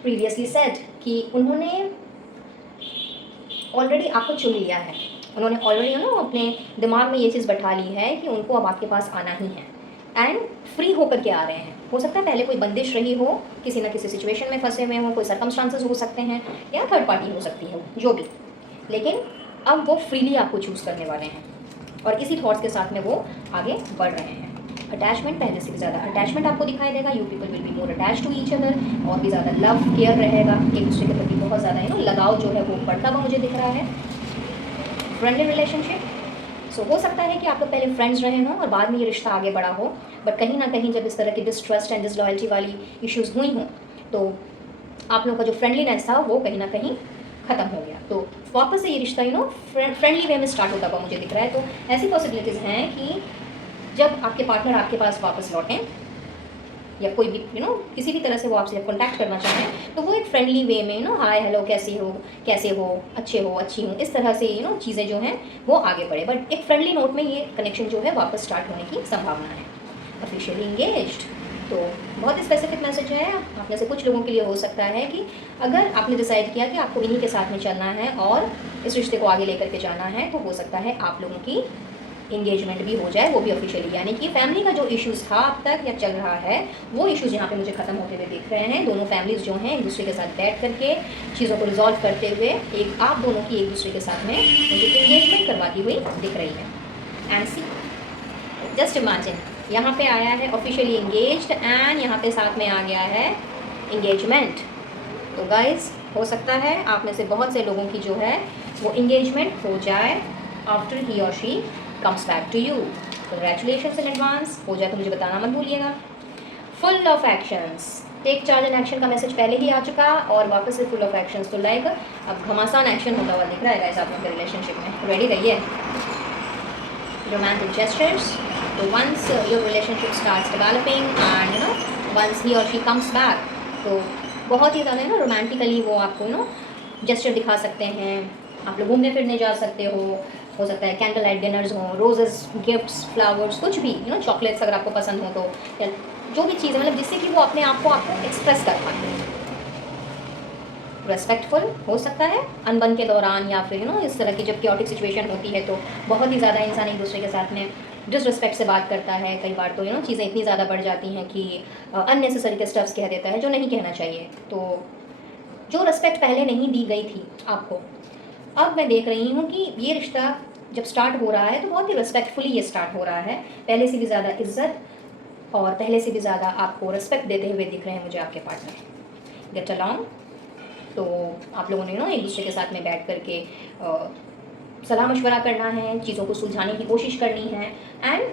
प्रीवियसली सेड कि उन्होंने ऑलरेडी आपको चुन लिया है, उन्होंने ऑलरेडी अपने दिमाग में ये चीज़ बैठा ली है कि उनको अब आपके पास आना ही है एंड फ्री होकर के आ रहे हैं। हो सकता है पहले कोई बंदिश रही हो, किसी ना किसी सिचुएशन में फंसे हुए हो, कोई सर्कमस्टांसेस हो सकते हैं या थर्ड पार्टी हो सकती है, जो भी, लेकिन अब वो फ्रीली आपको चूज़ करने वाले हैं और इसी थॉट्स के साथ में वो आगे बढ़ रहे हैं। अटैचमेंट पहले से भी ज़्यादा अटैचमेंट आपको दिखाई देगा। You people will be more attach to each other, और भी ज़्यादा लव केयर रहेगा, एक दूसरे के प्रति बहुत ज़्यादा लगाव जो है वो बढ़ता हुआ मुझे दिख रहा है। फ्रेंडली रिलेशनशिप, सो हो सकता है कि आप लोग पहले फ्रेंड्स रहे हों और बाद में ये रिश्ता आगे बढ़ा हो, बट कहीं ना कहीं जब इस तरह की डिसट्रस्ट एंड डिसलॉयल्टी वाली इश्यूज़ हुई हों तो आप लोगों का जो फ्रेंडलीनेस था वो कहीं ना कहीं ख़त्म हो गया। तो वापस से ये रिश्ता फ्रेंडली वे में स्टार्ट होता हुआ मुझे दिख रहा है। तो ऐसी पॉसिबिलिटीज़ हैं कि जब आपके पार्टनर आपके पास वापस लौटें या कोई भी किसी भी तरह से वो आपसे कॉन्टैक्ट करना चाहें तो वो एक फ्रेंडली वे में हाय हेलो कैसे हो, अच्छे हो, अच्छी हूँ, इस तरह से चीज़ें जो हैं वो आगे बढ़े, बट एक फ्रेंडली नोट में ये कनेक्शन जो है वापस स्टार्ट होने की संभावना है। ऑफिशियली इंगेज्ड, तो बहुत स्पेसिफिक मैसेज है। आप में से कुछ लोगों के लिए हो सकता है कि अगर आपने डिसाइड किया कि आपको इन्हीं के साथ में चलना है और इस रिश्ते को आगे लेकर के जाना है, तो हो सकता है आप लोगों की इंगेजमेंट भी हो जाए, वो भी ऑफिशियली। यानी कि फैमिली का जो इश्यूज़ था अब तक या चल रहा है वो इश्यूज़ यहाँ पे मुझे ख़त्म होते हुए दिख रहे हैं। दोनों फैमिलीज़ जो हैं एक दूसरे के साथ बैठ करके चीज़ों को रिजॉल्व करते हुए एक आप दोनों की एक दूसरे के साथ में मुझे इंगेजमेंट करवाती हुई दिख रही है। एंड सी, जस्ट इमेजिन, यहाँ पे आया है ऑफिशियली इंगेज्ड एंड यहाँ पे साथ में आ गया है इंगेजमेंट। तो गाइज हो सकता है आप में से बहुत से लोगों की जो है वो इंगेजमेंट हो जाए आफ्टर ही और she comes back to you. Congratulations in advance। हो जाए तो मुझे बताना मत भूलिएगा। Full of actions, take charge and action का मैसेज पहले ही आ चुका और वापस से फुल ऑफ एक्शंस। तो लाइक अब घमासान एक्शन होता हुआ दिख रहा है गाइस आप लोगों के रिलेशनशिप में। रेडी रहिए। रोमांटिक जेस्चर्स, तो once your relationship starts developing and once he और शी कम्स बैक, तो बहुत ही ज़्यादा रोमांटिकली वो आपको जेस्चर दिखा सकते हैं। आप लोग घूमने फिरने जा सकते हो सकता है कैंडल लाइट डिनर्स हो, रोजेस, गिफ्ट्स, फ्लावर्स, कुछ भी चॉकलेट्स अगर आपको पसंद हो तो, या जो भी चीज़ मतलब जिससे कि वो अपने आप को आपको एक्सप्रेस कर पाए। रेस्पेक्टफुल हो सकता है अनबन के दौरान या फिर इस तरह की जब क्योटिक सिचुएशन होती है तो बहुत ही ज़्यादा इंसान एक दूसरे के साथ में डिसरिस्पेक्ट से बात करता है। कई बार तो चीज़ें इतनी ज़्यादा बढ़ जाती हैं कि अननेसेसरी के स्टफ्स कह देता है जो नहीं कहना चाहिए। तो जो रिस्पेक्ट पहले नहीं दी गई थी आपको, अब मैं देख रही हूँ कि ये रिश्ता जब स्टार्ट हो रहा है तो बहुत ही रिस्पेक्टफुली ये स्टार्ट हो रहा है। पहले से भी ज़्यादा इज्जत और पहले से भी ज़्यादा आपको रिस्पेक्ट देते हुए दिख रहे हैं मुझे आपके पार्टनर। गेट अलॉन्ग, तो आप लोगों ने एक दूसरे के साथ में बैठ करके सलाह मशवरा करना है, चीज़ों को सुलझाने की कोशिश करनी है एंड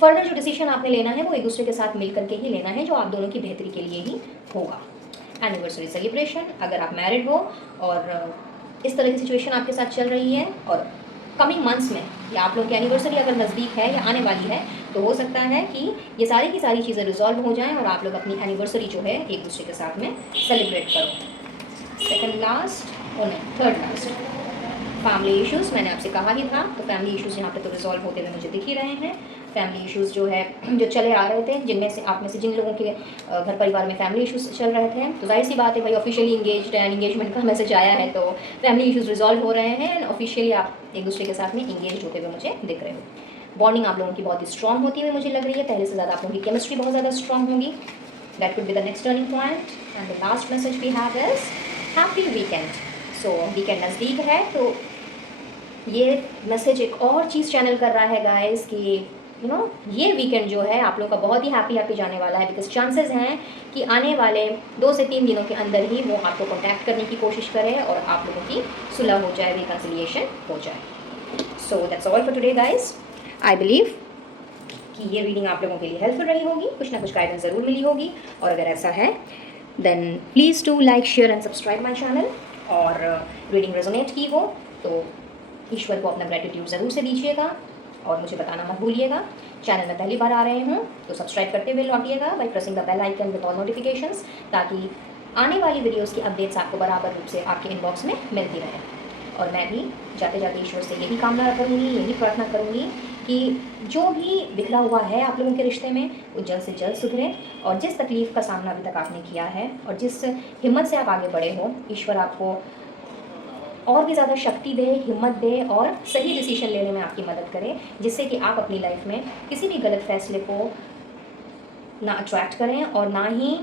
फर्दर जो डिसीजन आपने लेना है वो एक दूसरे के साथ मिल करके ही लेना है, जो आप दोनों की बेहतरी के लिए ही होगा। एनिवर्सरी सेलिब्रेशन, अगर आप मैरिड हो और इस तरह की सिचुएशन आपके साथ चल रही है, और कमिंग मंथ्स में या आप लोग की एनिवर्सरी अगर नज़दीक है या आने वाली है तो हो सकता है कि ये सारी की सारी चीज़ें रिजॉल्व हो जाएं और आप लोग अपनी एनिवर्सरी जो है एक दूसरे के साथ में सेलिब्रेट करो। सेकंड लास्ट और नहीं, थर्ड लास्ट, फैमिली इश्यूज़ मैंने आपसे कहा ही था, तो फैमिली इश्यूज़ यहाँ पे तो रिजॉल्व होते हुए मुझे दिख ही रहे हैं। फैमिली इश्यूज़ जो है जो चले आ रहे थे, जिनमें से आप में से जिन लोगों के घर परिवार में फैमिली इश्यूज़ चल रहे थे, तो जाहिर सी बात है भाई ऑफिशियली इंगेज्ड एंड इंगेजमेंट का मैसेज आया है, तो फैमिली इश्यूज़ रिजॉल्व हो रहे हैं एंड ऑफिशियली आप एक दूसरे के साथ में इंगेज होते हुए मुझे दिख रहे हो। बॉन्डिंग आप लोगों की बहुत ही स्ट्रॉन्ग होती हुई मुझे लग रही है, पहले से ज़्यादा आप लोगों की केमिस्ट्री बहुत ज़्यादा स्ट्रॉन्ग होगी। That could be the next turning point. And the last message we have is happy weekend. So weekend नज़दीक है, तो ये मैसेज एक और चीज़ चैनल कर रहा है गाइस कि ये वीकेंड जो है आप लोग का बहुत ही हैप्पी जाने वाला है, बिकॉज चांसेस हैं कि आने वाले 2 से 3 दिनों के अंदर ही वो आपको कॉन्टैक्ट करने की कोशिश करे और आप लोगों की सुलह हो जाए, रिकन्सिलिएशन हो जाए। So that's all for today guys. I believe कि ये रीडिंग आप लोगों के लिए हेल्पफुल रही होगी, कुछ ना कुछ गाइडेंस ज़रूर मिली होगी, और अगर ऐसा है then please to like share and subscribe my channel. और रीडिंग रेजोनेट की हो तो ईश्वर को अपना ग्रेटिट्यूड ज़रूर से दीजिएगा और मुझे बताना मत भूलिएगा। चैनल में पहली बार आ रहे हैं तो सब्सक्राइब करते हुए लौटिएगा by pressing the bell icon with all notifications, ताकि आने वाली वीडियोस की अपडेट्स आपको बराबर रूप से आपके इनबॉक्स में मिलती रहे। और मैं भी जाते जाते ईश्वर से यही कामना करूँगी, यही प्रार्थना करूँगी कि जो भी बिखरा हुआ है आप लोगों के रिश्ते में वो जल्द से जल्द सुधरे, और जिस तकलीफ़ का सामना अभी तक आपने किया है और जिस हिम्मत से आप आगे बढ़े हो, ईश्वर आपको और भी ज़्यादा शक्ति दे, हिम्मत दे और सही डिसीजन लेने में आपकी मदद करे, जिससे कि आप अपनी लाइफ में किसी भी गलत फैसले को ना अट्रैक्ट करें और ना ही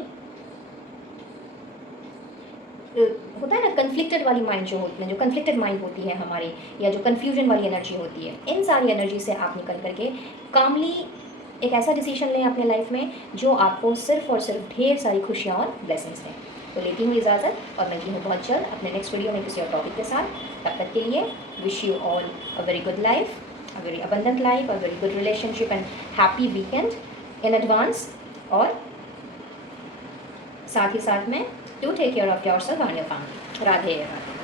होता है ना कन्फ्लिक्टेड वाली माइंड जो होती है, जो कन्फ्लिक्टेड माइंड होती है हमारी, या जो कन्फ्यूजन वाली एनर्जी होती है, इन सारी एनर्जी से आप निकल करके कामली एक ऐसा डिसीजन लें अपने लाइफ में जो आपको सिर्फ और सिर्फ ढेर सारी खुशियाँ और ब्लेसिंग्स दें। तो लेती हूँ इजाज़त, और मैं जी हूँ बहुत जल्द अपने नेक्स्ट वीडियो में किसी और टॉपिक के साथ। तब तक के लिए wish you all a very good life, a very abundant life, a very good relationship and happy weekend in advance. और साथ ही साथ में do take care of yourself and your family. Radhe Radhe.